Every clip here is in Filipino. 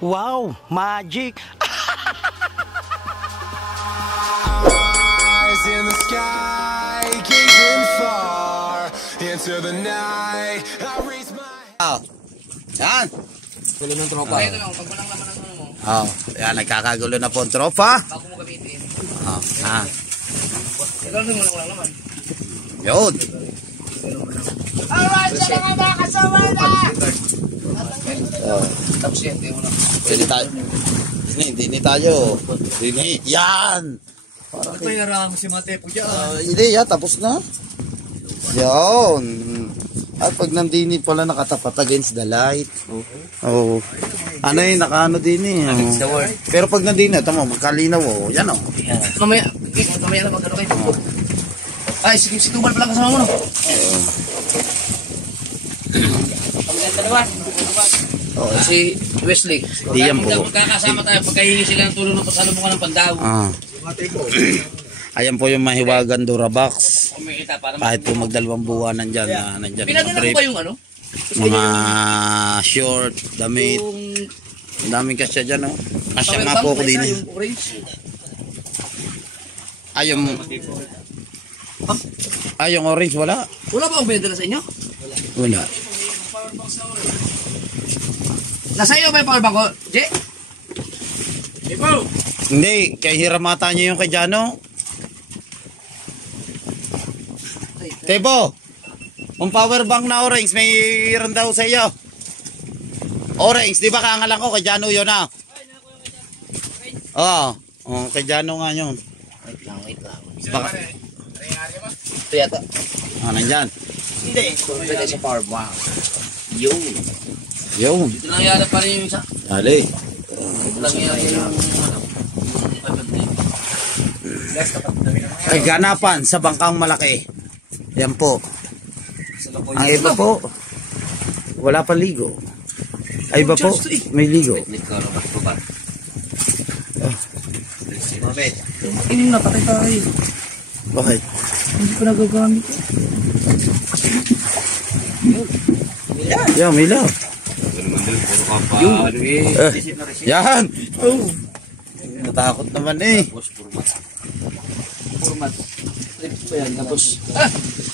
Wow, magic! Eyes in the sky, gazing far into the night. I raise my Yan. Gulo ng tropa. Ito lang, pag walang laman ng ano mo. Yan, nagkakagulo na po ang tropa. Bago mo gamitin. Ikaw rin mo lang walang laman. Yun. Alright, siya na mga kasama na! Tapos yan, hindi mo na. Hindi tayo. Hindi tayo. Yan. Ito yung mo si Matepo dyan. Hindi, tapos na. Yun. At pag nandini pala nakatapat against the light. Oh. Ano yun, nakaano din eh. Against the word. Pero pag nandini, tama, magkalinaw. Yan o. Mamaya na magkano kayo. Ay, si Tubal pala kasama mo no? Pagkanta naman. Si Wesley. Di yan po. Magkakasama tayo pagkahingi sila ng tulong ng pasalubungan ng Pandaw. Ayan po yung mahiwagan Durabox. Kumikita para Kahit po magdalawang buwan nandyan. Nandyan pinadala ko ba yung ano? mga short, damit. Ang daming kasya dyan. Kasya nga po ako din. Yung orange. Yung orange wala. Wala ba akong pinadala sa inyo? Wala. Nasa iyo ba yung powerbank ko? Je? Ipo! Hindi, kay hiramata niyo yung kay Jano. Tebo, ang power bank na orange, may hiram daw sa iyo. Orange, di ba kaangalan ko kay Jano yun ah? Oo, kay Jano nga yun. Wait lang. Baka, Ito yata. nandyan. Hindi. Pwede sa powerbank. Yun. Yun. Ito lang yata pa rin yung isa. Dali. Ito lang yata yung Ay, ganapan sa bangkang malaki. Yan po. Ang iba po, wala pa ligo. Ay, iba po, may ligo. Ini na patay tayo. Bakit? Hindi ko nagagamit. Yan, may ilaw. Yan! Natakot naman eh. Format. Ba yan? Tapos,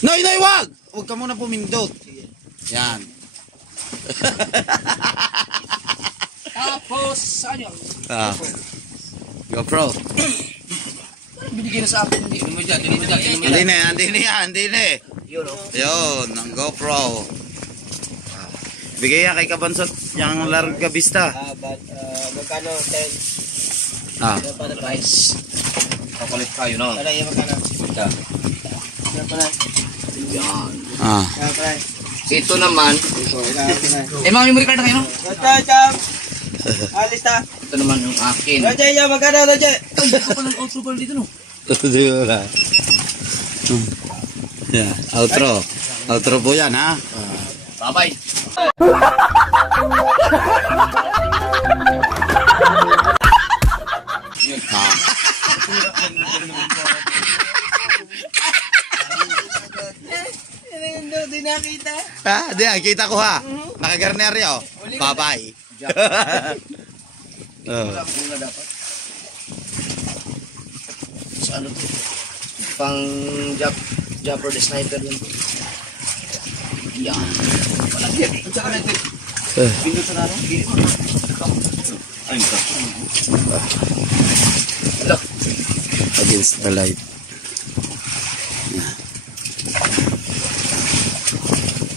Noy, wag! Huwag ka muna pumindot. Yan. tapos, saan yun? GoPro. Binigay na sa akin. Hindi mo dyan. Hindi na. Yun o. Yun, ang GoPro. Bigay yan kay Kabansot, yung Larga Vista. Magkano? 10. Para price. Kapalit tayo no? Ano yung magkano? Ito. Yan. Ito naman. Mga memory card na kayo no? Alista. Ito naman yung akin. Roger, yung magkano, Roger? Ay, ito palang outro pala dito no? Yeah, outro. Outro po yan ha. Bye-bye. Hindi nakita. Di, kita ko ha. Nakagarneryo. Bye-bye. Sa ano to? Pang Japper the Sniper yun. Yan. Walang yan. Ang saka natin. Pinot sa naro? Ay, ito. Hello. Against the light.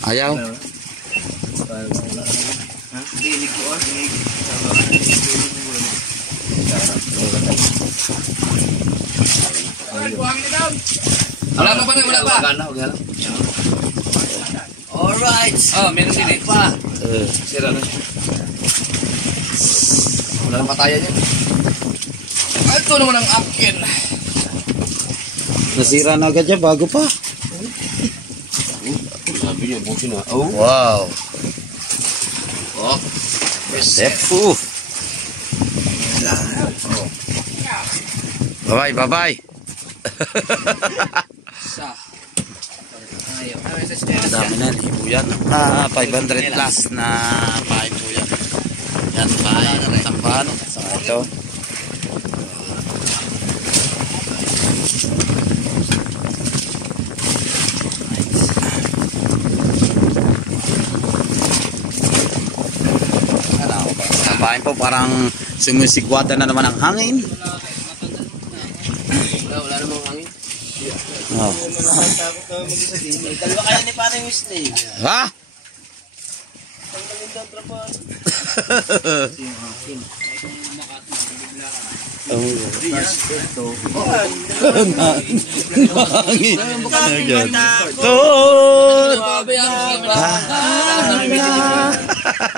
Ayaw. Dinig ko ah. Wala pa ba? Wala pa. Wala. Alright. Oh, meron din eh. Pa. Sira na siya. Wala nang patayan yan. Ito naman ang akin. Nasira na agad yan bago pa. Sabi niya, buti na. Oh. Wow. Oh. Sefu. Bye-bye. Sa. Ayaw. Dami na, libo yan. 500 plus na pahay po yan. Yan, pahay. Yan. Saka ito. Sabahin po, parang sumisikwata na naman ang hangin. Wala namang hangin. Oh. Dalawa kaya ni parang Wesley. Ha?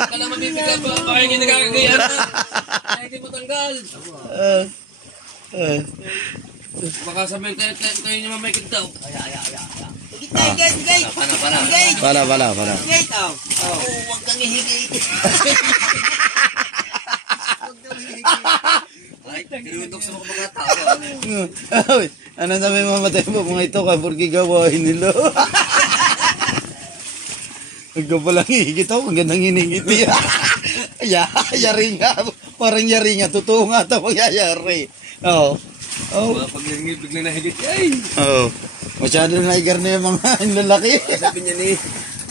Kala mabibigla pa. Baka hindi nagkakagayan na. Kaya hindi matanggal. Baka sabihin kayo niyo mamay daw. Gate. Pala. Gate, oh. Huwag kang ihigit. Ay, tinutok sa mga tao. Ay, ano sabi mamatay mo mga ito ka porque gawain nila. Nagkapalang higit ako, magandang hiningiti. Yari nga, parang yari nga, totoo nga ito mangyayari. Oo. Oh. Pag nangingit, biglang nahigit. Ay! Oo. Masyado na naigar na yung mga lalaki. Sabi niya ni,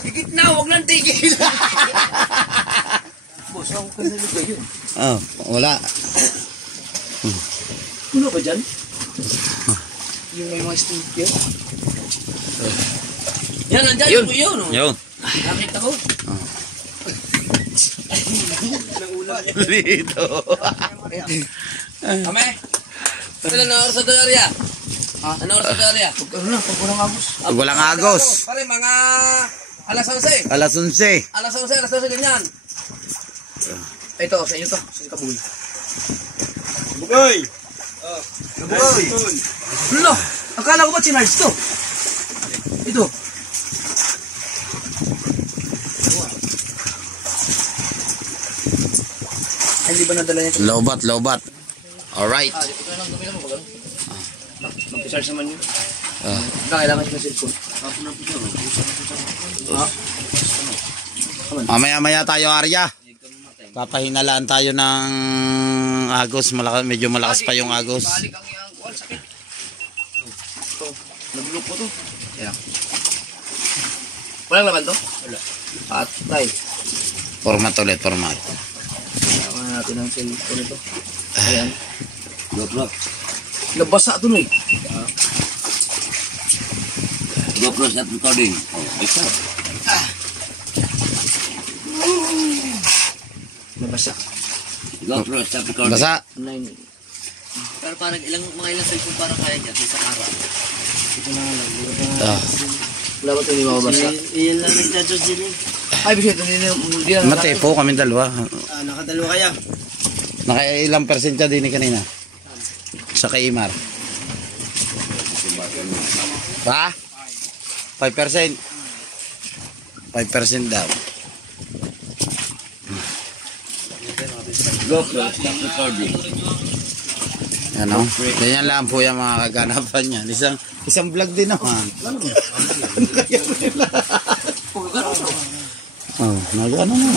higit na, huwag lang tigil. Boss, ako ka nalagay yun. Oh, wala. Ano ba dyan? Yung may mga sticker. Yan, nandyan yun. Yun. Yun. Nakita ko. Dito. Kame? Ano oras sa area? Ano oras sa area? Pag Walang agos. Pare, mga alas 11. Alas 11. Alas 11, ganyan. Ito, sa inyo to. Sa Kabul. Bugoy. Bugoy! Lo! Akala ko ba chinarge to? Ito. Ay, hindi ba nadala niya ito? Lobat. Alright. Ito na lang gawin mo. Mag-charge naman yun. Kailangan niya ng cellphone. Mamaya tayo, Arya. Papahinalaan tayo ng agos. Medyo malakas pa yung agos. Balik ang iyang kuwan, sakit. Ito, nabulok ko to. Ayan. Walang laban to? Wala. Patay. Format ulit. Kailangan natin ang cellphone ito. Ayan. GoPro. Nabasa ito no eh. GoPro stop recording. Ito. Nabasa. GoPro stop recording. Basa. 9. Pero parang mga ilang cellphone parang kaya dyan sa isang araw. Ito na lang. Ah. Wala ba ito hindi mababasa? Iyan lang nagdadyo sila. Ay, bisa ito nila. Mati po kami dalawa. Nakadalawa kaya. Nakailang percent ka din kanina? Sa kay Imar. Ha? 5%. 5% daw. GoPro stop recording. Ano? Ganyan lang po yung mga kaganapan niya. Isang vlog din naman. Oh, nagano na.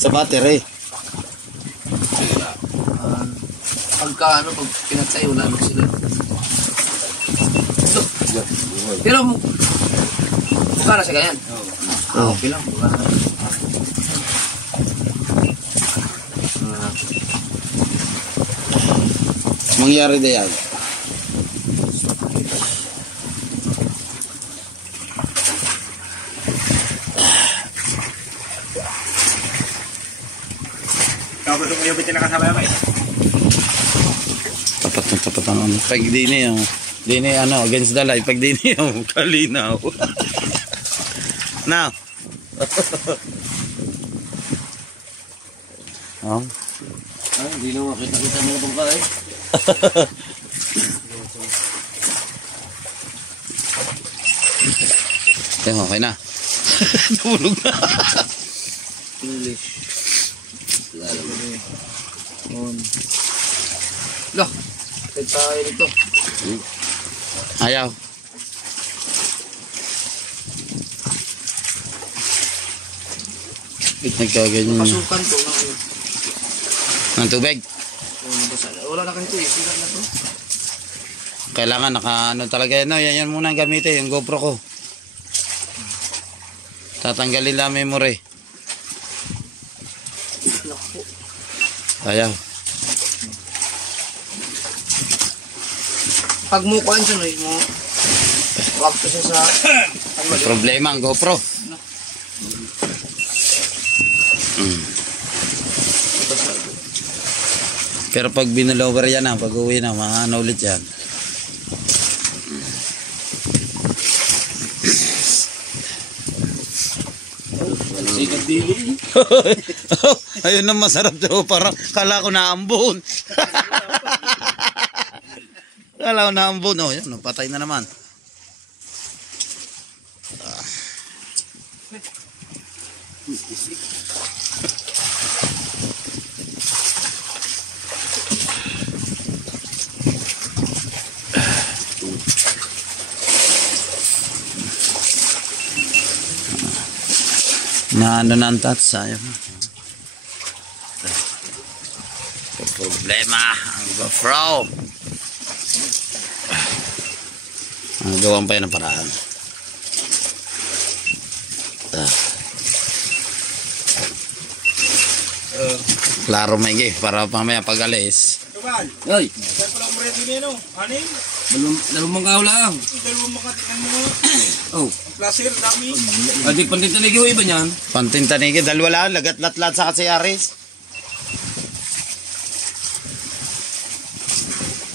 Sa battery. Pagka pag pinatay, wala na sila. Pero, mukha na siya ganyan. Okay lang. Mukha na. Mangyari na yan. Tapat ang ano. Pag di niya, against the light. Pag di niya, kalinaw. Now. Oh. Ay, hindi na makita mga bangka eh. Okay na. Tulog na. English. On. Lah, tayo dito. Ayaw. Nagkaganyan niya. Pasukan to. Ng tubig. Wala na kahit sigat na to. Kailangan naka talaga yan. No? Yan muna ang gamitin, yung GoPro ko. Tatanggalin lang memory. Ayaw. Pag mukuhan siya, mo wag ko siya sa Problema ang GoPro. Pero pag binalover yan na, pag uwi na, maano ulit yan. sigat dili. Ayun ang masarap daw. Parang kala ko naambon. Kala ko naambon. Oh, yan, patay na naman. Na ano na ang tats, ayaw. Problema ang GoPro. Gawan pa yun ang paraan. Klaro maigi para mamaya pag alis. Ay, Saan pala ang ready nino? Anin? dalawang kaw lang. Dalawang makatikan mo nga. Oh, Ang placer, dami. adik pantinig yung iba niyan. Pantintanigi, dalawa lang, lagat-latlat sa kasi Aris.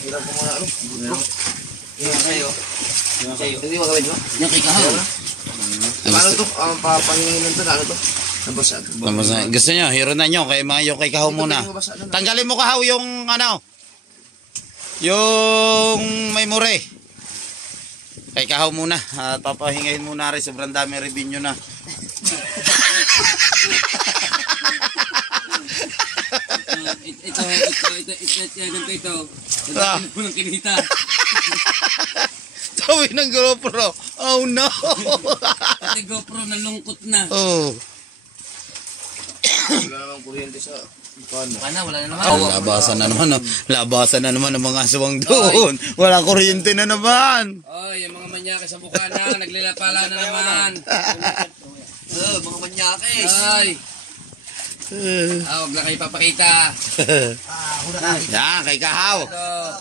Hirap ko muna ano. Yan kayo. Hindi magawin mo? Yan kay kahaw. Ano to? Ang papangingin to, ano to? Nabasag. Gusto nyo, hero na nyo, kay mga yung kay kahaw muna. Tanggalin mo kahaw yung ano, yung may mure. Kay kahaw muna, at papahingahin muna rin, sobrang dami revenue na. Ito. Ah. Ito ng kinita. Tawin ng GoPro, oh no. Pati GoPro nalungkot na. Oh. Wala namang kuryente sa paano. Wala na naman. Labasan na naman, labasan na naman ng mga aswang doon. Walang kuryente na naman. Oy, yung mga manyake sa bukana, naglilapala na naman. Mga manyakis. Ay. Huwag na kayo papakita. Yan, kay kahaw.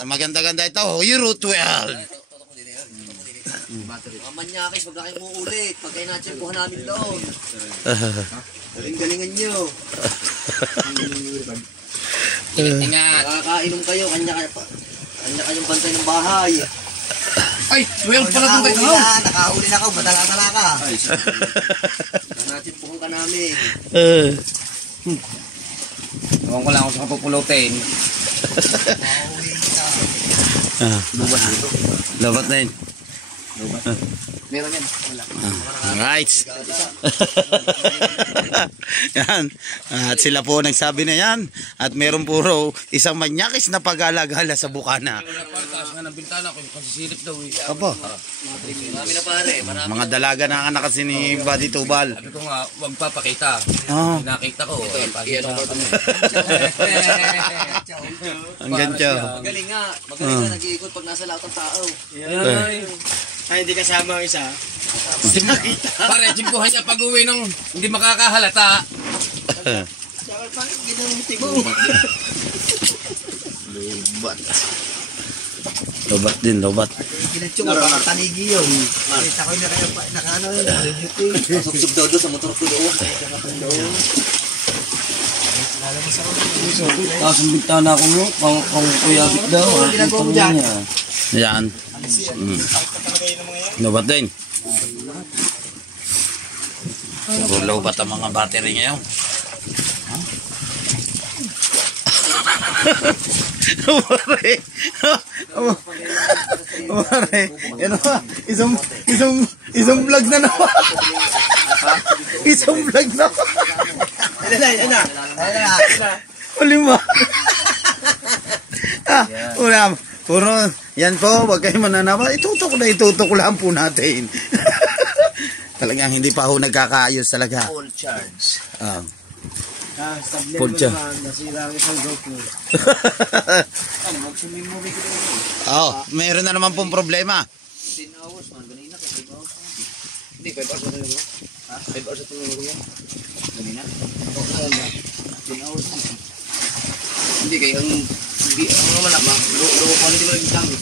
Maganda-ganda ito, Euro 12. Mga manyakis, wag na kayo muulit. Pag kayo natsimpuhan namin doon. Galing-galingan nyo. Ingat. Nakakainom kayo, kanya kayong bantay ng bahay. Ay, mayroon pala doon kayo. Nakahuli na ka, matala-tala ka. Natsimpuhan ka namin. Ewan ko lang ako sa kapupulutin. Labat na yun. Meron yan. Alright. Yan. At sila po nagsabi na yan. At meron puro isang manyakis na pag-alagala sa bukana. Taas nga ng bintana ko, kasisilip daw eh. Apo. Marami na pare, marami. Mga dalaga na anak kasi ni Buddy Tubal. Sabi ko nga, huwag papakita. Oh, Nakita ko. Pakita. ang gancho. Magaling nga, nag-iikot pag nasa lahat ng tao. Ay, hindi kasama ang isa. Pare, simpuhan niya pag-uwi nung hindi makakahalata. Saka parang ginamiti mo. Lobat din, lobat. Ginatsyong, baka tanigi yun. Kita ko na kaya nakaano yun. Suksub daw doon sa motor ko doon. Taas ang bintana ko mo, pang kuyabit daw. Ginagawa mo dyan. Yan. Lobat din. Siguro lobat ang mga battery ngayon. Umare. Umare. Yan o. Isang vlog na naman. Isang vlog na. Ayun na. Ulima. Ulam. Puro, yan po, wag kayo mananawa. Itutok lang po natin. Talagang hindi pa ako nagkakaayos talaga. All charge. Stabler Full mo siya. naman, nasira ang isang GoPro. Mag-sumimovie ko na yun. Oh, meron na naman pong problema. 10 hours man, ganina ka, 5 hours. Hindi, 5 hours na tayo mo. Ha? 5 hours na tayo mo yan. Ganina? Oo, na. 10 hours na. Hindi, kaya ang naman na, low quality mo lang gamit.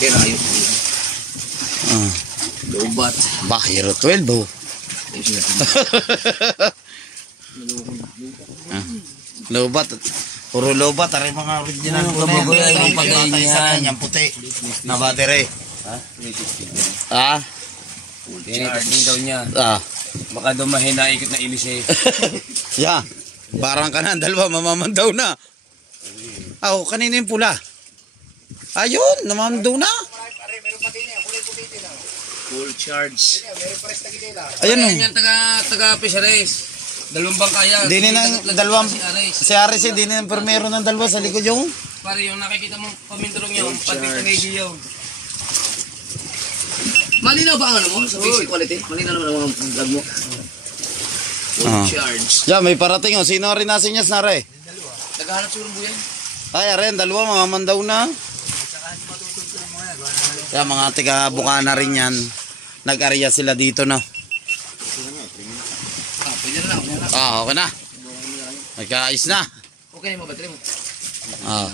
Kaya na ayos mo yan. Low bat. Ba, Hero 12 oh. Ayos na. Lobat. Puro lobat. Tari mga original po na yan. Yung pagkatay sa kanyang puti. Na battery. Ah? Tinitin daw niya. Ah. Baka daw mahina ikot na ilis eh. Yeah. Parang ka na. Dalawa. Mamamandaw na. Ah, oh, kanino yung pula? Ayun. Namamandaw na. Full charge. Ayun oh. Yan taga Fisheries. Dalawang bangka yan. Dini na dalawang. Si Ares. Si Aris eh. Dini ng permero ng dalawa sa likod yung. Pare yung nakikita mong pamintulong yun. Pati Canadian yun. Malinaw ba ang ano mo? Sa basic quality? Malinaw naman ang mga vlog mo. Full Ah. charge. Yeah, may parating oh. Sino rin nasa niya nare? Naghahanap siguro mo yan? Ay, aren, dalawa, mamamandaw na. Kaya mga tiga Bukana rin yan. Nag-area sila dito na. Pwede na lang. Ah, okay na. Nagkaayos na. Okay na mo, battery mo. Ah.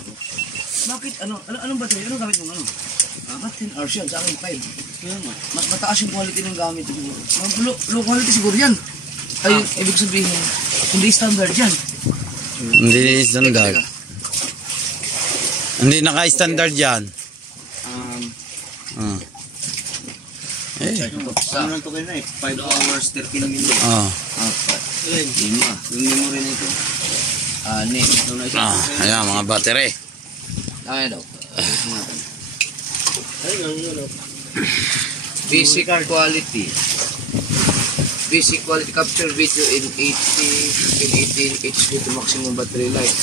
Bakit? Anong battery? Anong gamit mo? Ano? Ba't 10 hours yan? Sa akin 5. Mas mataas yung quality ng gamit. Low quality siguro yan. Ay, ibig sabihin, hindi standard yan. Hindi standard. Hindi naka-standard yan. Ah. Eh. Ano nang tuloy na eh? 5 hours, 13 minutes. Ah. 5. Yung memory na ito. 6. Ah, ayan, mga battery. Ayan daw. Basic quality. Basic quality capture video in 80 HD to maximum battery life.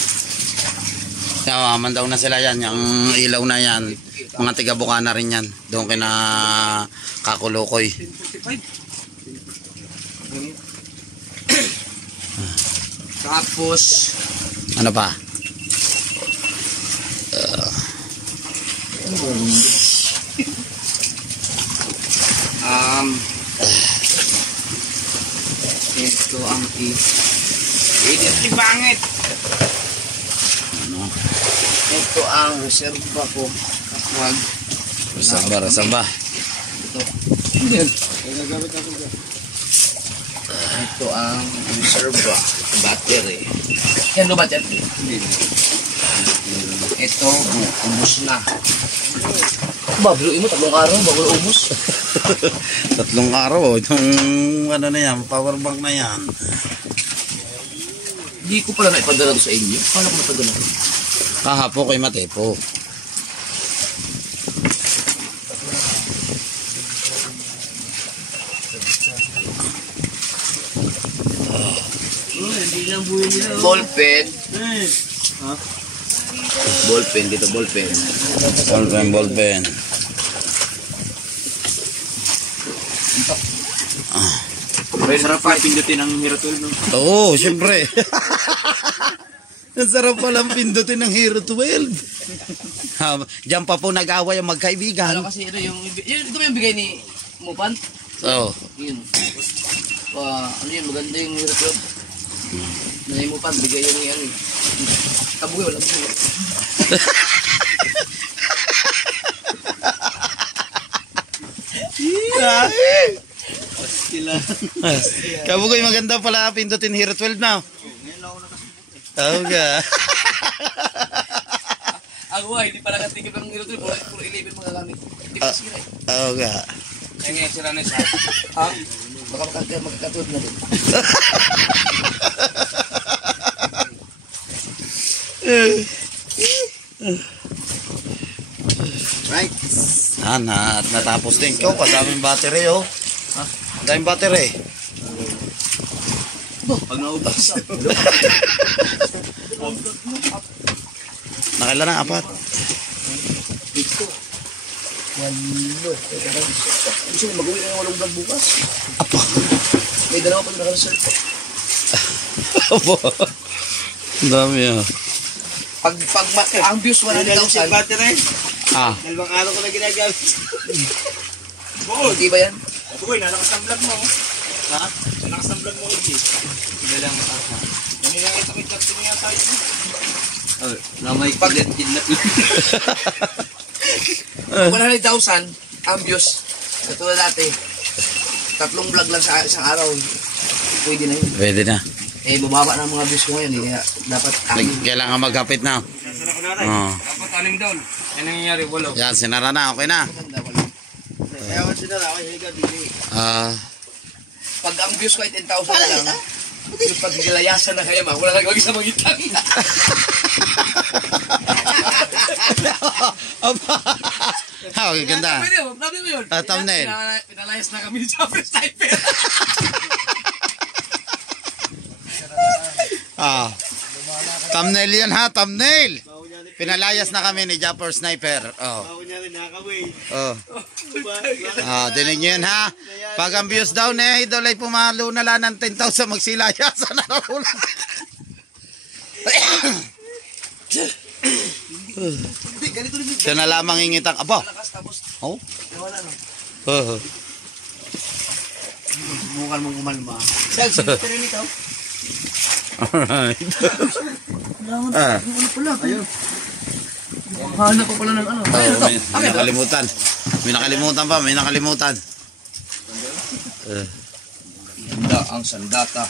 Kaya mamamandaw na sila yan. Yung ilaw na yan. Mga tiga Bukana rin yan. Doon kina Kakulokoy. Tapos Ano pa? ito ang Ibangit. ito ang reserva ko kapag Rasamba. ito ang reserva battery. Yan lo battery. Ito ubos na. Babluin mo 3 araw bago ubos. 3 araw. Itong ano na yan, power bank na yan. Hindi ko pala naipadala sa inyo. Paano ko napadala? Kahapo kay Matepo. Ballpen. Ballpen dito, ballpen. Ballpen. May sarap pa pindutin ang Hero 12 no? Oo, syempre. Ang sarap palang pindutin ng Hero 12. Diyan pa po nag-away ang magkaibigan. Ano kasi ito yung ito yung bigay ni Mupan? Oo. Yun. Ano yun, maganda yung Hero 12. Nanay Mupan, bigay yun yan. Tabugoy, wala mo. Kabugoy, maganda pala pindutin Hero 12 na. Oo nga. Ako hindi pala katingin ng Hero 12, puro 11 magagamit. Hindi pa sira. Oo nga. Kaya nga sila na siya. Ha? Baka magkatulad na din. Right. Natapos din ko. Kadaming battery oh. Daming battery. Pag naubos. Nakailan ng 4. Ito. Walo. Gusto mo mag-uwi na ng 8 vlog bukas? Apo. May 2 pa na naka-reserve. Abo. Ang dami ah. Pag ang views 100,000. battery. Ah. Dalawang araw ko na ginagamit. Hindi ba yan? Uy, nalakas ng vlog mo. Ha? Nalakas ng vlog mo, Uji. Hindi lang mataas na. Ganun lang ito, may chat niya tayo. Na may kidlat. 100,000 ang views. Katulad dati. 3 vlog lang sa isang araw. Pwede na yun. Pwede na. Eh, bababa na ang mga views ko ngayon. Kaya dapat Kailangan magkapit na. Sasala ko na rin. Oh. Dapat anim down. Yan ang nangyayari, walo. Yan, sinara na. Okay na. maganda. Wala. Kaya ako sila ako higa dito. Ah. Pag ang views ko ay 10,000 na lang, yung pag nilayasan na kaya wala lang mag-isa magitan. Okay, ganda. Pwede mo, nabi mo yun. Thumbnail. Pinalayas na kami ni Jeffrey Sniper. Ah. Thumbnail yan ha, thumbnail. Pinalayas na kami ni Japper Sniper. Oh. Ako niya rin nakaway. Oh. Ah, dinig nyo yan ha. Pag ang views daw na idol ay pumalo na lang ng 10,000 magsilayasan na nakulang. Hindi, ganito rin yung Siya na lamang ingitang. Aba. lakas tapos Oh. wala no. Oh. Subukan mong kumalma. Sag, sige rin ikaw. Alright. Ah. Ano pala? Ayun. Hanap ko pala ng ano. Oh, may nakalimutan. May nakalimutan pa, may nakalimutan. Handa ang sandata.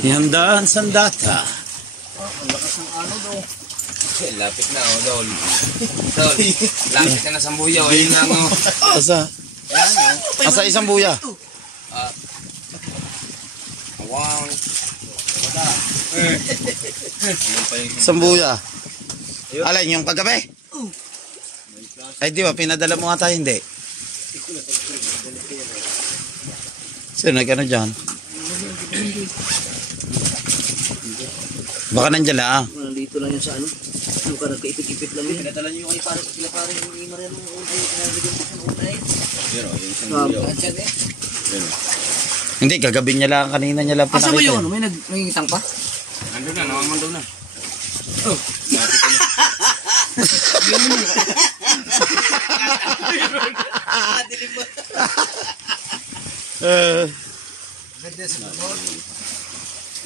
Ihanda ang sandata. Lapit na, oh, Dol. Dol, lapit ka na sa buyaw. Ayun lang, oh. Asa? Asa isang buya? Wow. Isang buya. Alin, yung kagabi? Ay, di ba? Pinadala mo nga tayo, hindi? Sino nag-ano dyan? Baka nandiyan lang. Nandito lang yun sa ano. Yung ka nagkaipit-ipit lang yun. Pinadala niyo yung kay pare sila pare yung Mariano ng unay. Pinadala niyo ng unay. Hindi, kagabi niya lang, kanina niya lang Asa mo pinakita. yun? May nangingitang pa? Nandun na, nawaman daw na.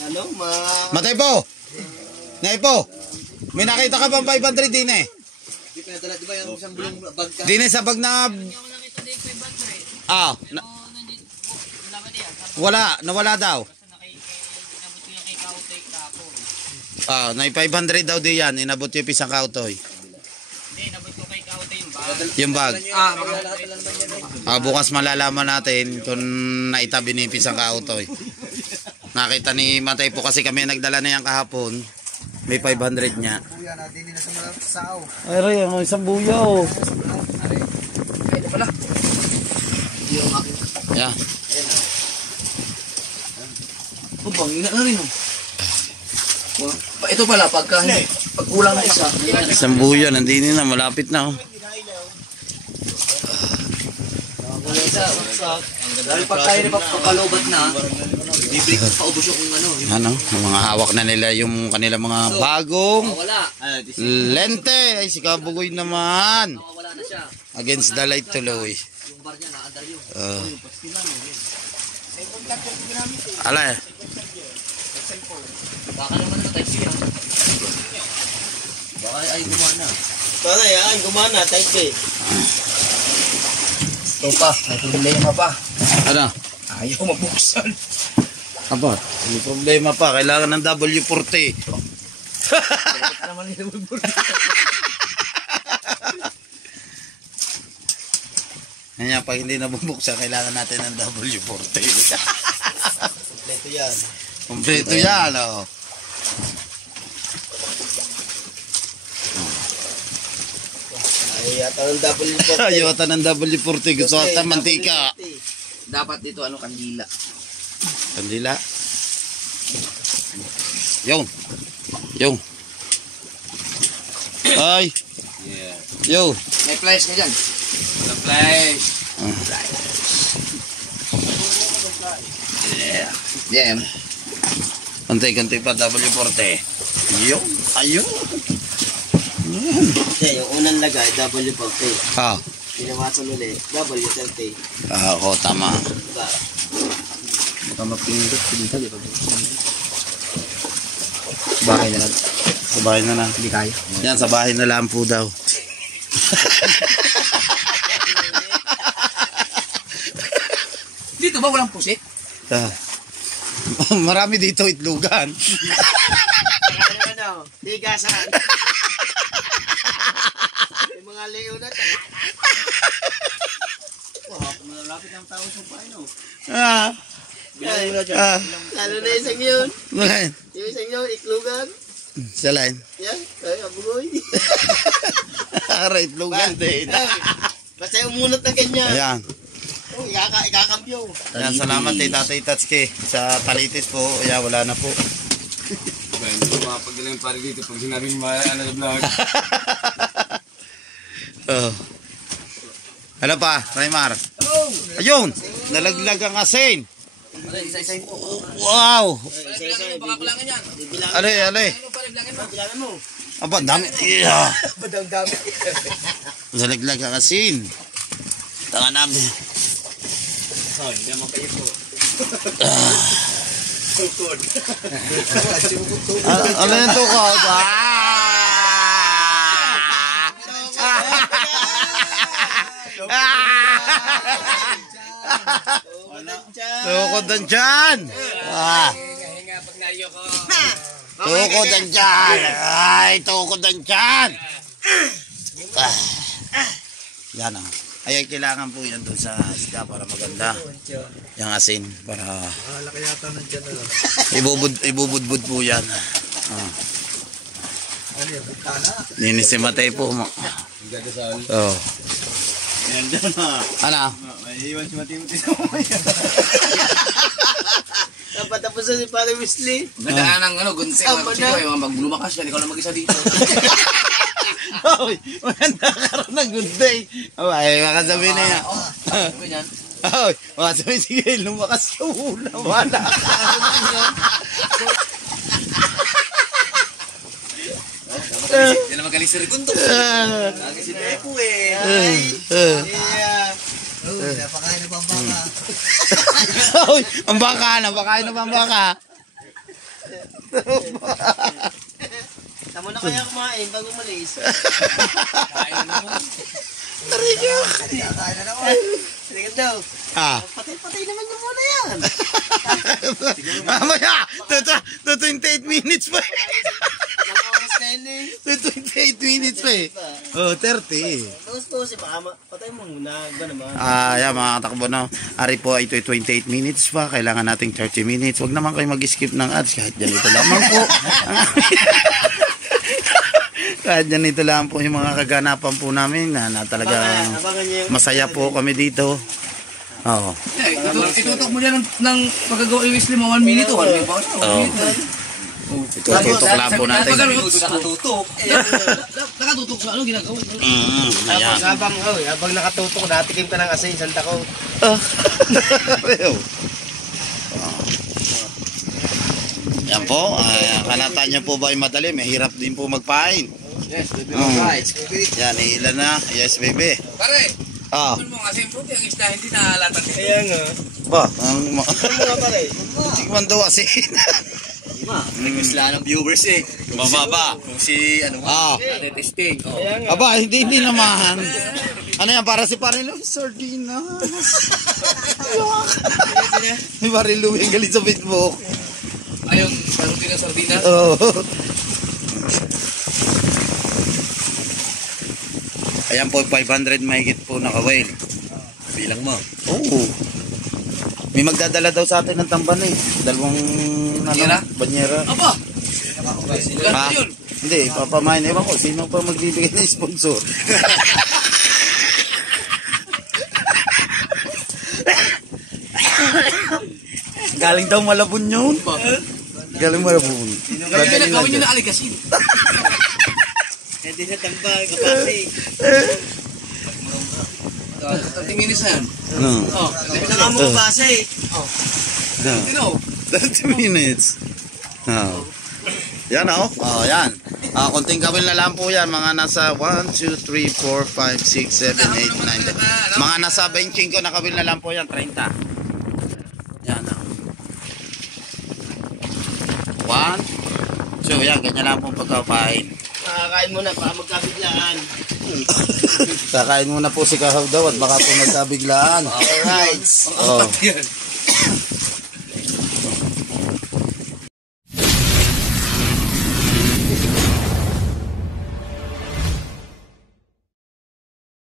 Ano? Matay po! Nay po! May nakita ka bang 500 din eh? Di pinadala di ba yung isang bulong bag ka? Din eh sa bag na... Ah, wala, nawala daw. Ah, na 500 daw di yan, inabot yung pisang kautoy. Yung bag. Ah, bukas malalaman natin kung naitabi ni pisang kautoy. Nakita ni Matay po kasi kami nagdala na yan kahapon. May 500 niya. Kuya natin nila sa mga sao. Ay, Ray, ang isang buyaw. Ay, ito pala. Yeah. Oh, bangina na rin, oh. Ito pala, pag kulang na isa. Isang buyaw, nandini na, malapit na. Oh. Dahil pag tayo napapalobat na, bibig ko paubos yung ano. Ano, mga hawak na nila yung kanilang mga bagong Wala. lente. Ay, si Kabugoy naman. Wala na siya. Against the light tuloy. Yung bar niya, nakaandar yun. Ala eh. Baka naman na type C yan. Baka ay gumana. Sana yan, gumana, type B. Ito pa, may problema pa. Ano? Ayaw mabuksan. Aba, may problema pa. Kailangan ng W40. Ano naman nila magbulong. Kanya, pag hindi nabubuksan, kailangan natin ng W40. Kompleto yan. Kompleto yan, oh. Ay, yata ng W40. Ayota ng W40. Gusto ka ng mantika. Dapat dito, ano, kandila. Kandila. Yung. Yung. Ay. Yo. May flash ka dyan. The flash. Yeah. Yeah. Konti-konti pa W40. Yun. Ayun. Siya, yung unang lagay, W40. Ah. Pinawasan ulit, W30. Oo, tama. Diba? Baka mapindot dito, di ba? Bahay na lang. Sa bahay na lang. Hindi kaya. Yan, sa bahay na lang po daw. Dito ba walang pusit? Ah. Marami dito itlugan. Ano, tigasan. Yung mga leo na. Malapit ang tao sa paano. Ah. Ah. Lalo na isang yun. Malain. Yung isang yun, iklugan. Salain. Yan, kaya abugoy. Ara, itlugan din. Basta yung umunot na ganyan. Ayan. Oh, ikakambyo. Ayan, salamat kay Tatay Tatsuki sa palitis po. Ayan, wala na po. Hindi ko mapagdala yung pare dito pag sinabing ano na vlog. Oh. Ano pa, Raymar? Ayun, nalaglag ang asin. Isa-isa mo. Wow. Isa-isa. Bibilangan. Ale, ale. Bilangan mo. Aba, dami. Yeah. Badang dami. Nalaglag ang asin. Tanga namin. Oh, hindi naman kayo po. Ano yung tukod? Tukod ang dyan! Tukod ang dyan! Ay, tukod ang dyan! Yan ah. Ay, kailangan po yan doon sa isda para maganda. Yung asin para Laki yata nandiyan na. ibubudbud po yan. Ah. Ano yan? Bintana? Linis si Matay po. Gagasal. Oh. Yan dyan na. Ano? May iwan si Mati-Mati sa mamaya. Napatapos na si Pare Wesley. Nagdaan ng gunting. Tama na. Pag lumakas yan, ikaw lang mag-isa dito. Hoy, maganda karoon ng good day. Ay, makasabi na yan. Ganyan. Hoy, makasabi sige, lumakas ka muna. Wala. Yan na magaling si Ricondo. Lagi si Tepo eh. Yeah. Oh, napakain na pang baka. Hoy, ang baka na, bakain na ba ang baka? Tama na kaya kumain bago malis. Kain na naman. Kain na naman. Sige daw. Ah. Patay-patay naman yung muna yan. Mamaya, 28 minutes pa. Ilang oras na yun eh. 28 minutes pa eh. Oh, 30. Tapos po si Pama, patay mo muna. Gano'n naman. Yan mga katakbo na. Ari po, ito 28 minutes pa. Kailangan nating 30 minutes. Huwag naman kayo mag-skip ng ads. Kahit ganito lamang po. Kahit ganito lang po yung mga kaganapan po namin na talagang Abangan niyo yung... masaya po kami dito. Oo. Itutok mo dyan ng pagkagawa yung Wesley mo 1 minute o 1 minute. Oo. Tututok lang po natin. Nakatutok. Nakatutok sa ano ginagawa? Ayan. Habang nakatutok, natikim ka ng asin, santa ko. Yan po. Kalata niyo po ba ay madali? May hirap din po magpain. Yes, baby. Right. Yan, ilan na? Yes, baby. Pare, Ah. ano mo kasi fruit yung isda hindi nahalatan. Kaya nga. Ba, Mga pare. tikman daw asin. Request lang ng viewers eh. Bababa. Kung si ano Ah. testing. Oh. Kaya nga. Aba, hindi naman. Ano yan, para si Parilu? Sardinas. Si Parilu, yung galit sa Facebook. Ayun, parang din ang sardinas. Oo. Ayan po, 500 mahigit po naka-whale. Bilang mo. Oo. May magdadala daw sa atin ng tamban eh. Dalawang Banyera? Banyera. Aba! Ha? Ganda yun. Hindi, papamain. Ewan ko, sino pa magbibigay ng sponsor? Galing daw Malabon yun. Galing Malabon. Kaya gawin nyo na aligasin. Hindi na tambay, kapatid. Tingin niya yan. Ano? Oh, Saka mo base. 30 minutes. Oh. Yan oh. Oh, yan. Konting kawil na lang po yan. Mga nasa 1, 2, 3, 4, 5, 6, 7, 8, 9, 10. Mga nasa 25 na kawil na lang po yan. 30. Yan oh. 1, 2. Yan, ganyan lang po pagkapain. Makakain mo na, baka magkabiglaan. Kakain muna po si Kahaw daw at baka po magkabiglaan. Alright. Oh.